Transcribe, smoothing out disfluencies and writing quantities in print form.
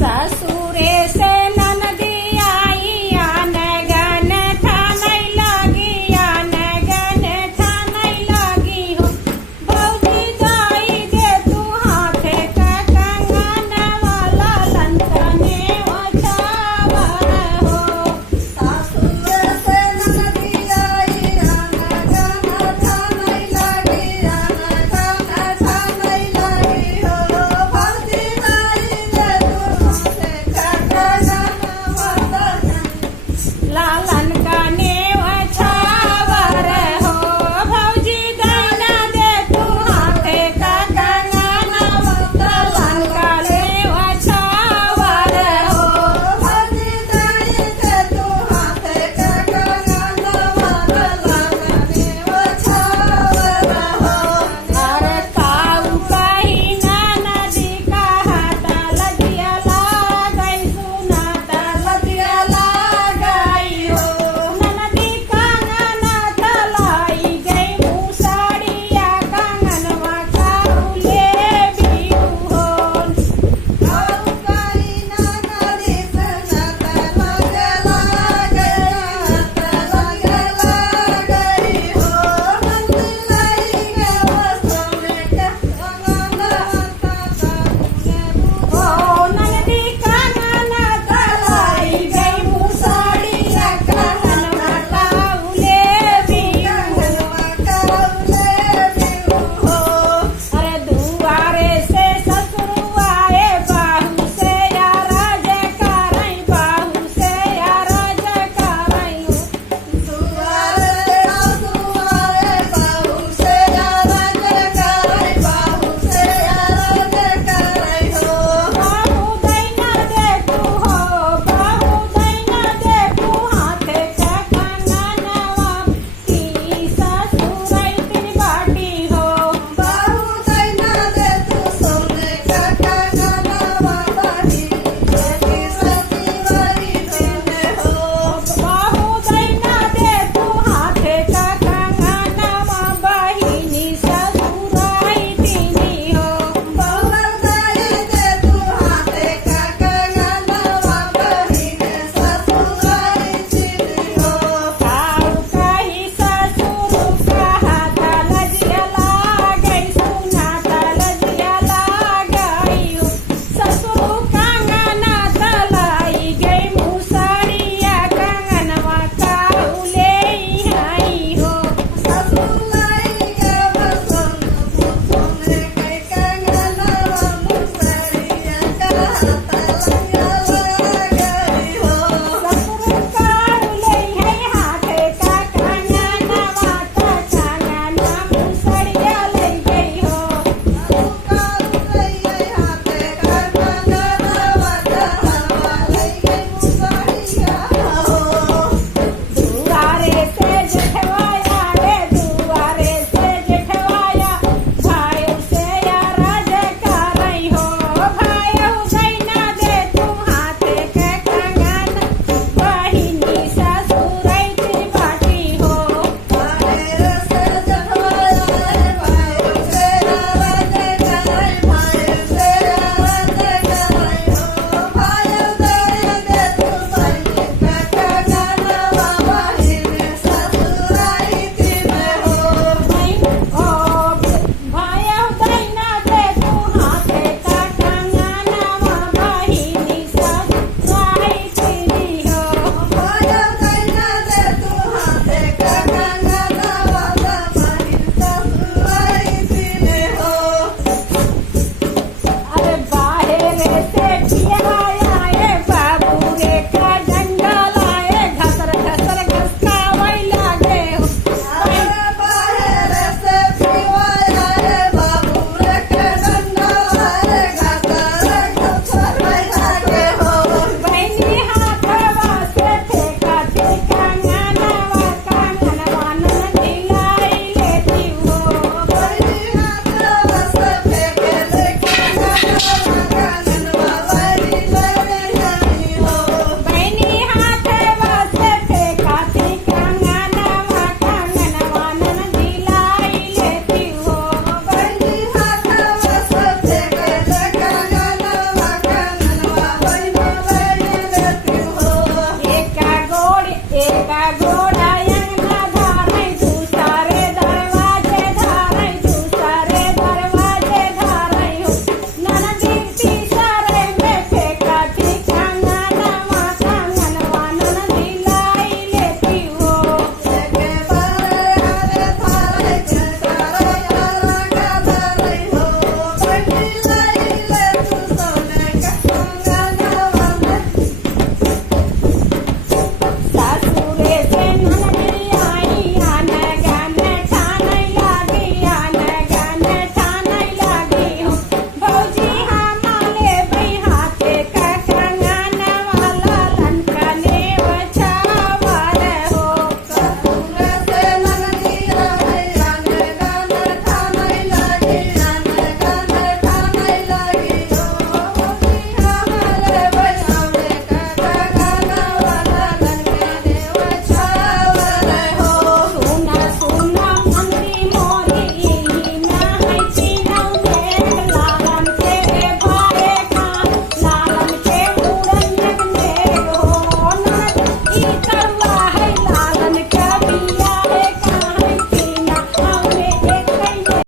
सासुरे से ननदी आई आन गन ठानै लगी आन गन ठानै लगी हो भौजी दाई दे तू हाथे का कंगन वाला लंतने ओछावर हो सासुरे से ननदी आई आन गन ठानै लगी आन गन ठानै लगी हो भौजी दाई दे तू हाथे का कंगन वाला लालन का नेव छावर हो भौजी दैना दे तू हाथे का कंगन लालन का नेव छावर हो भौजी दाई दे तू हाथे का कंगन वाला लगने ओछावर हो अरे काऊ कही नदी का हाथ लगिया लागई सुनाता लगिया लागई हो नदी कंगन तलाई गई मुसाड़िया कंगनवा काउले बिहू हो काई ननदी सनत लगे लागई हो नंदी लाई के वसने के कंगन ओ नदी कंगन तलाई गई मुसाड़िया कंगनवा काउले बिहू अरे दुआरे से ससुर आए बाहू से या राज करई बाहू से या राज करई बाहू दैना दे तू हो बाहू दैना दे तू हाथे का कंगनवा की ससुरई तेरी बाटी हो बाहू दैना दे तू हाथे का कंगनवा बहिनी ससुराई तिनी हो काऊ कही ससुर का हाथ लजिया लागई सुनाता लजिया लागई हो ससुर कंगन तलाई गई मुसाड़िया कंगनवा काउले आई हो ससुर काउले है हाथे का कंगनवा का कंगन मुसाड़िया ले गई हो दुआरे से जेठवाया रे दुआरे से जेठवाया भाई से या राज करई हो भाई दैना दे तू हाथे के कंगन बहिनी ससुरई तेरी बाटी हो भाई ओ भाई दैना दे तू हाथे का कंगनवा बहिनी ससुरई तेरी हो अरे बाहर से पिया